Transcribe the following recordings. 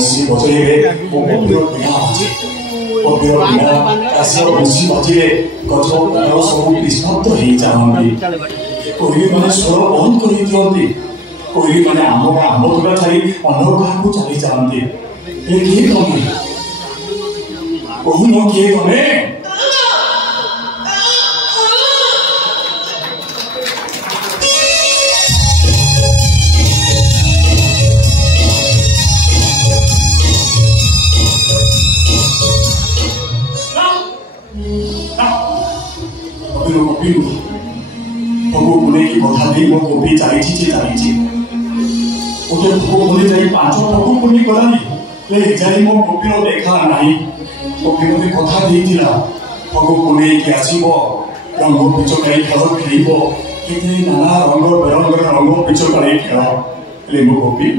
बंशी बजैबे मो कपिर बिना होची कपिर बिना आसी बंशी बजैबे गछ डाल सब निष्पत्त हो जाती कोई मैंने स्वर बंद कर दिखती कोई मैंने आम आम तुला छाड़ी अन्न क्या चली जाती किए तमें कहून किए तमें भोग मुने की कथा नहीं मो कपि जाइछि ओटे भोग मुने जाई पांच भोग मुनि गलानी ले जाई मो कपिर देखा नाही कपि मते कथा देइतिला भोग मुने की आसीबो रंग पिचकारी खेल खेलिबो केते नाना रंग बेरंगर रंग पिचकारी खेल ले मो कपि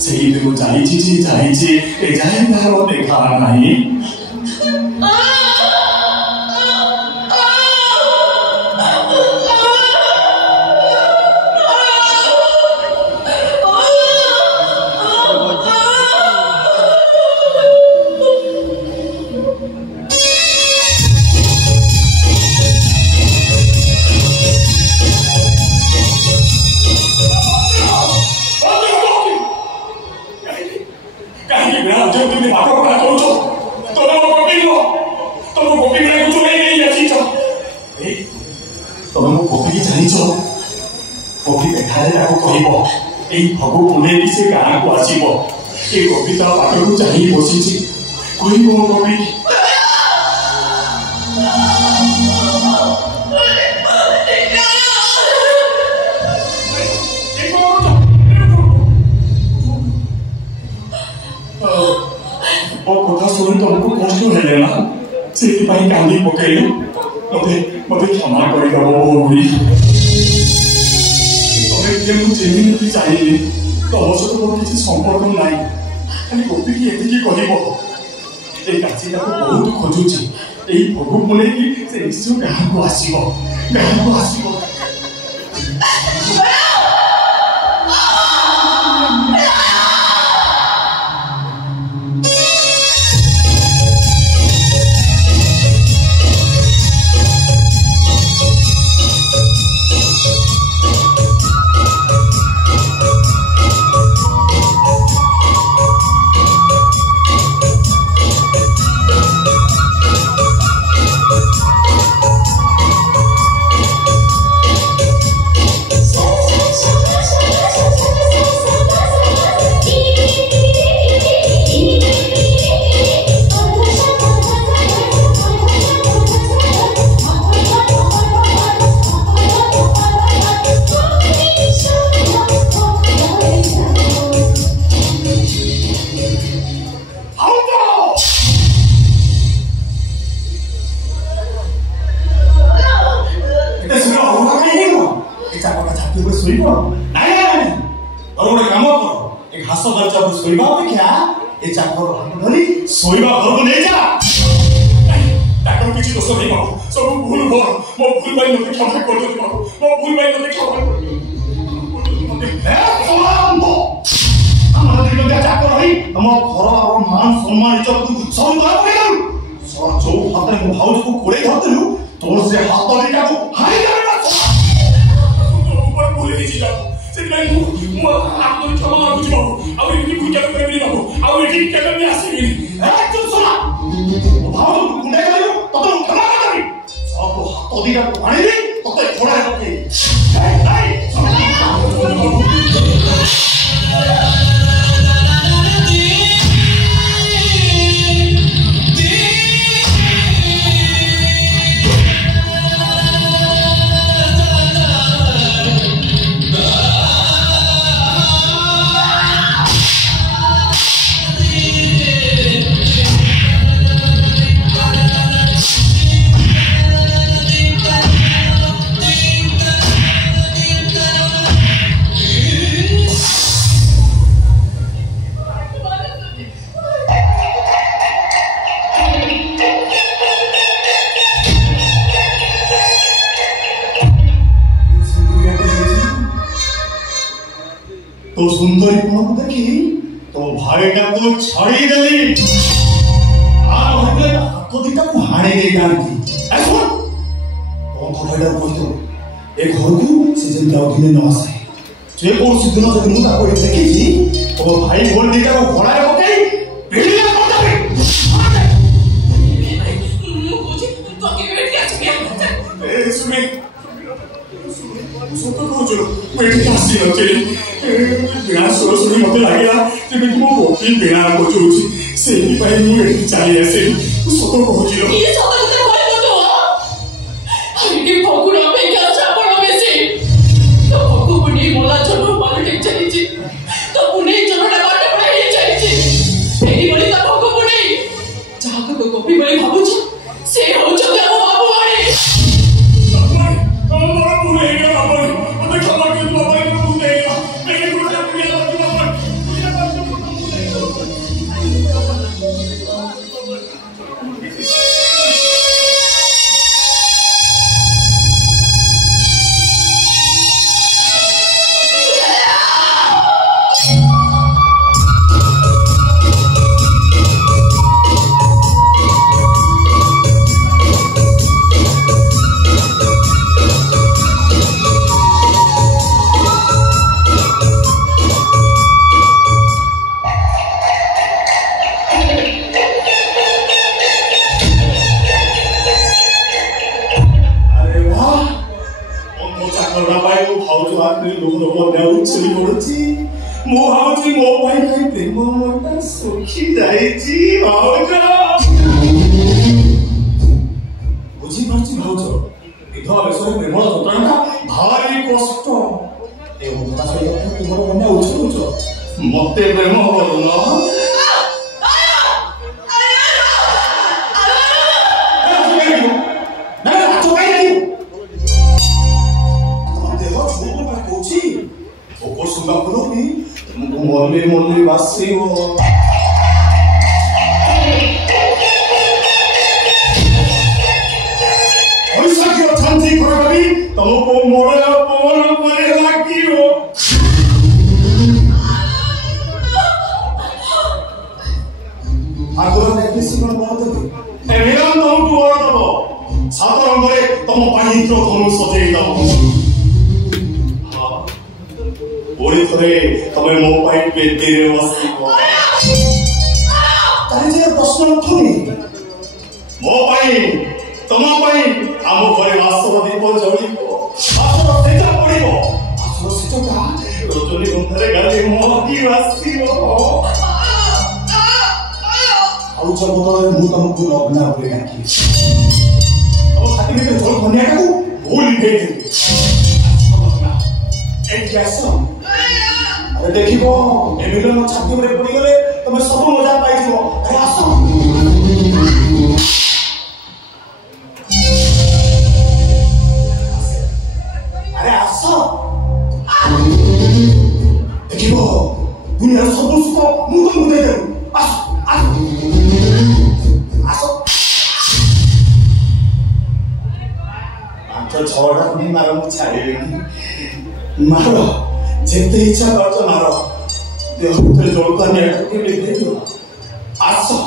सेही दिनु जाइछि ए जाई तार देखा नाही भोग मुने से गाँ को आसो ये कविता पाठ को चाहिए बसी कोई कौन कवि कथा शुणी तुमको कष्ट है ना से कांदी पकड़ मत क्षमा करदेव जेमती चाहिए तुम सहित मोर किसी संपर्क ना खाली गोपी की एति कह बहुत खोजुची यही भोग मुने की निश्चय गाँव को आसो तो सुंदरी को देखी तो भाईटा को छाड़ी देली आ भाईटा हाथ दिटा को हाणे दे जानती ऐसा कौन तो भाईटा को तो एक घर को सीजन के अधीन न आसे जे कोन सिद्धन से मुता को देखी छी ओ भाई बोल दिटा को घोड़ा पकई पीड़िया करता भी मुझे तो के बैठ के आ गया ए सुमे सुतो को जो बैठ के आसी न चली बिना सोचनी मते लागला जे मैं को कोपी बिना को जोची सेही पाई मु एठी चाली आसे सुतो को होजिलो ये सतो के बोले मतो आइडी फकुर पे क्या चापड़ बेसी तो फकु बुनी मोला चलो पॉलिटिक्स चली छी तो बुनी चलो बाटे पड़े चली छी एडी बड़ी तो फकु बुनी जाको को कोपी बड़ी भाबु छी से हो छ के बाबू वाली बाबा बुने के बाबा मते खबर के बाबा को बुने मेरे को जा के बाबा मुझे बात को बुने मते प्रेम करू न मरले मरले बासिब पैसा की अथांती करबी तुमको मोरे पवन करे लागियो आगुरा नेक्लेस कोन बहुत दे एमिरान तुमको और दबो सातो रंगरे तुम पाहित्र तुम सजेई दबो ओरी थरे तमे मो पाई बेते रे वसिबो तारे जे प्रश्न उठुनी मो पाई तम पाई आम घरे वास्तव दीप जळिबो आसर सेटा पडिबो आसर सेटा रजनी गंधरे गाली मोहकी वासिबो आउ जबतरे मु तुमको लग्न होले काकी अब खाती में झोल खनिया को भूल गई एक जैसा अरे देखिबो एमिलन छाती में पड़ी गले तमे सब मजा पाई जीवो अरे आसो अरे आसो देखिबो दुनिया सब सुख मु तुमको दे दे आसो आसो तो छोड़ा नहीं मारो मु छाड़ेनी मारो जेते इच्छा करछ मारो देह भीतर जळता ने के लिखे दियो आसो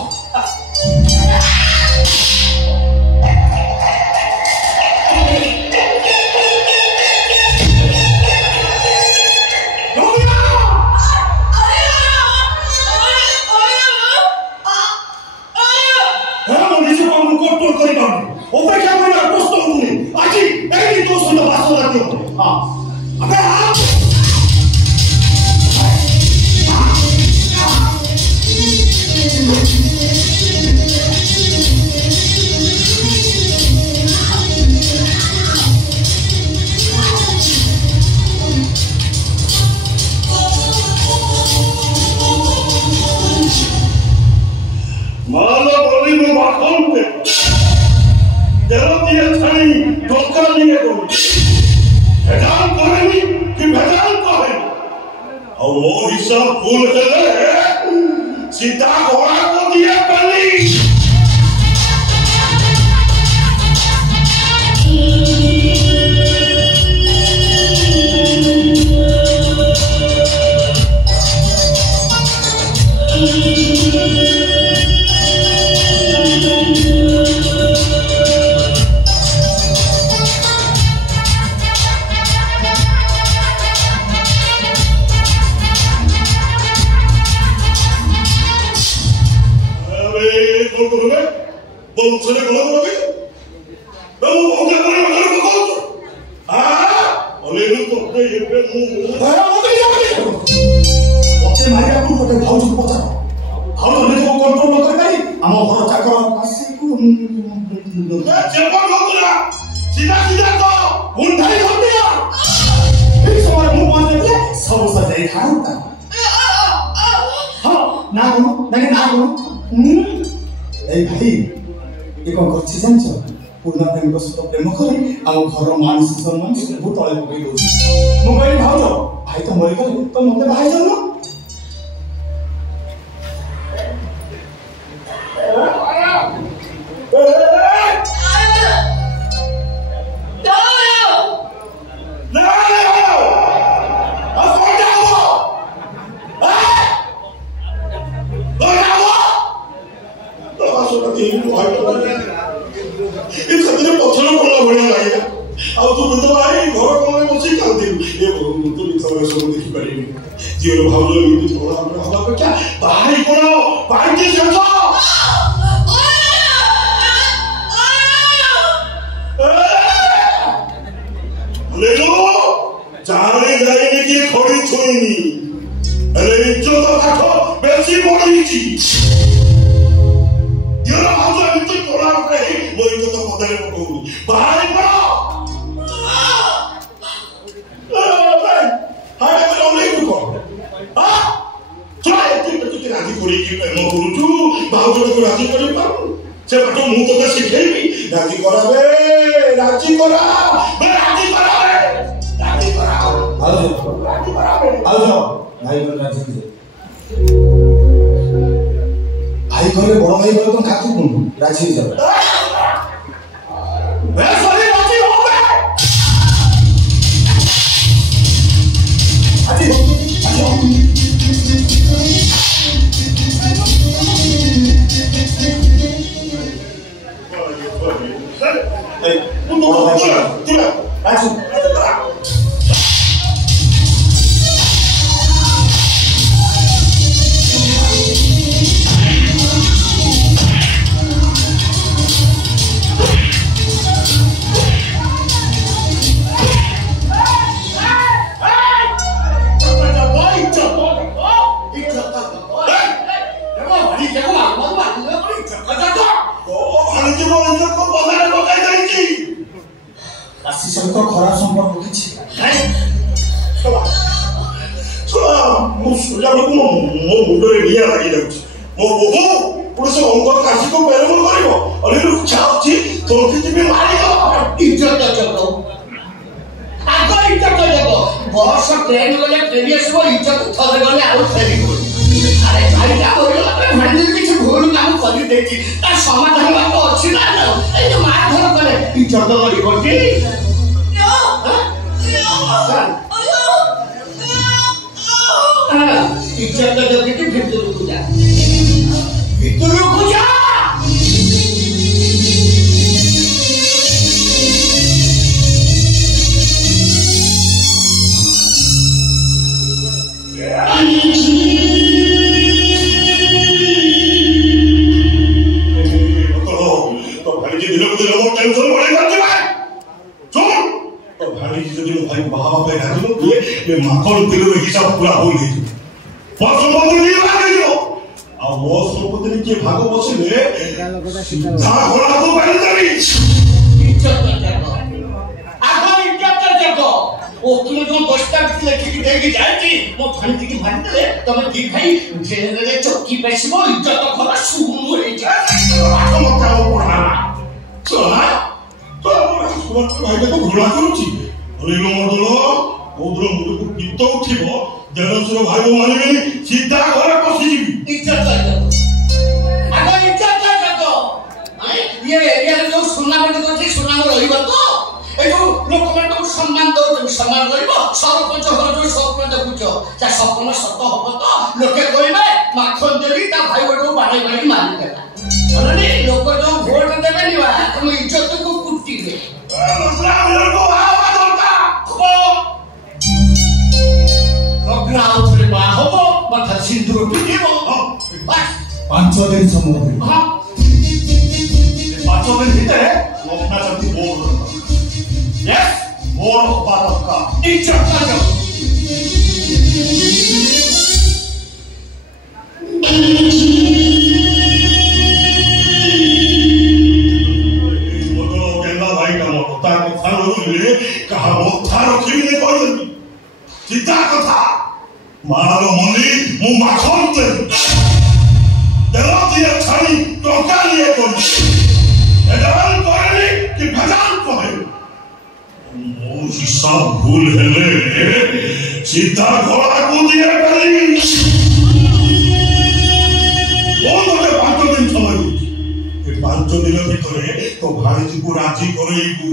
सीता घोड़ा को दिया बलि ବଂଶରେ କଣ ରଖିଛ ମୁଁ ଭଙ୍ଗା ପରେ ମନରେ କହୁଛ ଅନେକ ତୋତେ ଏବେ ମତେ ମାରିବାକୁ ଗୋଟେ ଭାଉଜକୁ ପଚାର ଭାଉଜ ନିଜକୁ କଣ୍ଟ୍ରୋଲ ନ କରିପାରି ଆମ ଘର ଚାକର ସିଧା ସିଧା ତ ମୁଣ୍ଡାଇ ଧରିଦିଅ এই সময় ମୁଁ ପହଞ୍ଚିଲେ ସବୁ ସଜାଇ ଖାଆନ୍ତା ହଁ ନା କଣ ନାଇଁ ନା କଣ এই ভাই ଏ କଣ କରୁଛି ଜାଣିଛ ପୁରୁଣା ପ୍ରେମିକ ସହିତ ପ୍ରେମ କରି ଆମ ଘର ମାନସ ସମ୍ମାନ ସବୁ ତଳେ ପକେଇ ଦଉଛି ମୁଁ କହିଲି ଭାଉଜ ଭାଇ ତ ମରିଗଲେ ତ ମତେ ବାହା ହେଇଯାଉନ ପଥର ପଡିଲା ଭଳିଆ ଲାଗିଲା ଆଉ ତୁ ବୁଧ ଭାଇ ଘର କଣରେ ବସି କାନ୍ଦିବୁ ଏ ମୁଁ ତ ମିଥର ସବୁ ଦେଖିପାରିବି ଝିଅର ଭାଉଜ ଏମିତି ପଢା ହବା ଅପେକ୍ଷା ଭାଇ କଣ ପାଇକି ଶେଷ ଚାରେ ଯାଇନି କିଏ ଖଡି ଛୁଇଁନି ହେଲେ ଇଜ୍ଜତ କାଠ ବେଶୀ ବଢିଛି ଝିଅର ଭାଉଜ ଏମିତି ପଢା ଉପରେ ମୋ ଇଜ୍ଜତ ପଦାରେ ପକଉନି ଭାଇ ପଢ ରାଜି କରିକି ପ୍ରେମ କରୁଛୁ ଭାଉଜକୁ ରାଜି କରିପାରୁନୁ ସେ ପାଠ ମୁଁ ତୋତେ ଶିଖେଇବି ରାଜି କରାବେ ରାଜି କରା ରାଜି କରାବେ ରାଜି କରା ଭାଉଜ ଭାଉଜ ଭାଇ ଘରେ ରାଜି ଭାଇ ଘରେ ବଡ ଭାଇ ଘରେ ତ ଖାତି ରାଜି ହେଇଯାଉ ଖରାପ ସମ୍ପର୍କ କିଛି ମୋ ମୁଣ୍ଡରେ ନିଆଁ ଲାଗି ଯାଉଛି ମୋ ବୋହୁ ପୁରୁଷ ଅଙ୍ଗ କାଶୀକୁ ପ୍ରେମ କରିବ ଅନେକ ଇଚ୍ଛା ଅଛି ତୋଠି ଯିବି ମାରିବ ଇଜ୍ଜତ ଜଗ ଆଗ ଇଜ୍ଜତ ଜଗ ବସ ଟ୍ରେନ ଗଲେ ଫେରି ଆସିବ ଇଜ୍ଜତ ଥରେ ଗଲେ ଆଉ ଫେରିବ ଆରେ ଭାଇଟା କହିଲା ଭାଇ କିଛି ଭୁଲ କାମ କରିଦେଇଛି ତା ସମାଧାନ ବାଟ ଅଛି ନା ଏଇ ଯୋଉ ମାରଧର କଲେ ଇଜ୍ଜତ କରିବ କି इज्जत जगह की भितरକୁ ଯା तो भाई जी दिनों को दिनों टेंशन बढ़ेगा जी भाई सुन तो भाई जी जो भाई बाबा पे राजी हो ये माखन किलो हिसाब पूरा हो गई সম্পত্তি নিয়ে ভাগিল আর ও সম্পত্তি নিয়ে ভাগ বসিলে যা ঘোড়া তো পারি যাবি ইজ্জত দেখো আগে ইজ্জত দেখো ও তুমি যখন দশটা লেখিকি দেখি যাইছি মো ভাইটি কি ভাই দেলে তুমি কি ভাই জেলে চৌকি বসিব ইজ্জত খরা শুরু হয়ে যায় আজ মত পড়া শোনা তো আমার ভাইটা তো ঘোড়া করছি হরিল মদল ওদর মুখକୁ পিত্ত উঠিব দেড়শো ভাই মানিবেনি সিধা ঘরে পশিଯିବି ইজ্জত দেখো আগে ইজ্জত দেখো ইয়ে এরিয়ার যে সোনা বলি করছে সোনা রহিব তো এই যে লোকମାନଙ୍କୁ সম্মান দউଛନ୍ତି সম্মান রহিব সরপঞ্চ ঘর যে সরপঞ্চ বুঝ যা স্বপ্ন সত্য হব তো লোকে কইবে মাখন দেবী তা ভাই বড় বাড়ি বাড়ি মারি দেলা মানে লোক যে ভোট দেবেনি বা তুমি ইজ্জতକୁ কুটিবে মশলা আমারকো আওয়াজ দরকার লগ্ন আউথরে বা হব মাথা সিন্দুর পিটিব বাস 5 দিন সময় 5 दिन ভিতরে লোকনা চলতি মোর यस मोर बालक का इज्जत का जो मोटो गेंदा भाई का मोटो तार थारो ले कहा वो थारो किने कोई सीधा कथा मारो मनी मु माखनते देवा दिया छाई टोका लिए कोई एडवाल कोई कि भजान कोई मोजी सब भूल हेले सीधा घोड़ा को दिया करी वो तो 5 दिन समय ये 5 दिन ভিতরে তো ভাই জি को রাজি করেইবু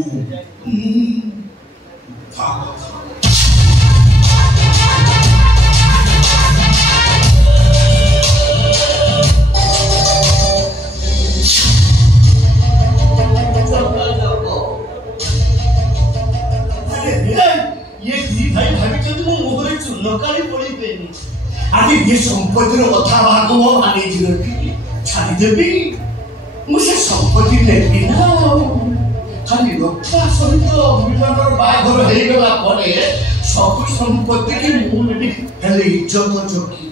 ये संपत्तिर कथा भागो माने छाड़ी देवी मुझे संपत्ति लेबी ना खाली लोका सहित विमानर बाघर हो गला परे सब संपत्ति के मुने हेले इज्जत जोगी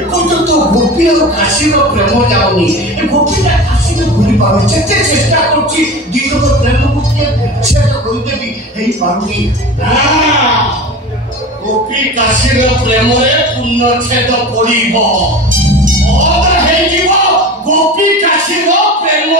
एको तो गोपी और काशी रो प्रेम जाउनी ए गोपीटा काशी के भूली पावे जेते चेष्टा करछि दिनो को प्रेम को के विच्छेद कर देबी हेई पारुनी ना गोपी काशीर प्रेम रे पुण्यछेद पड़िबो और हेजिबो गोपी काशीर प्रेम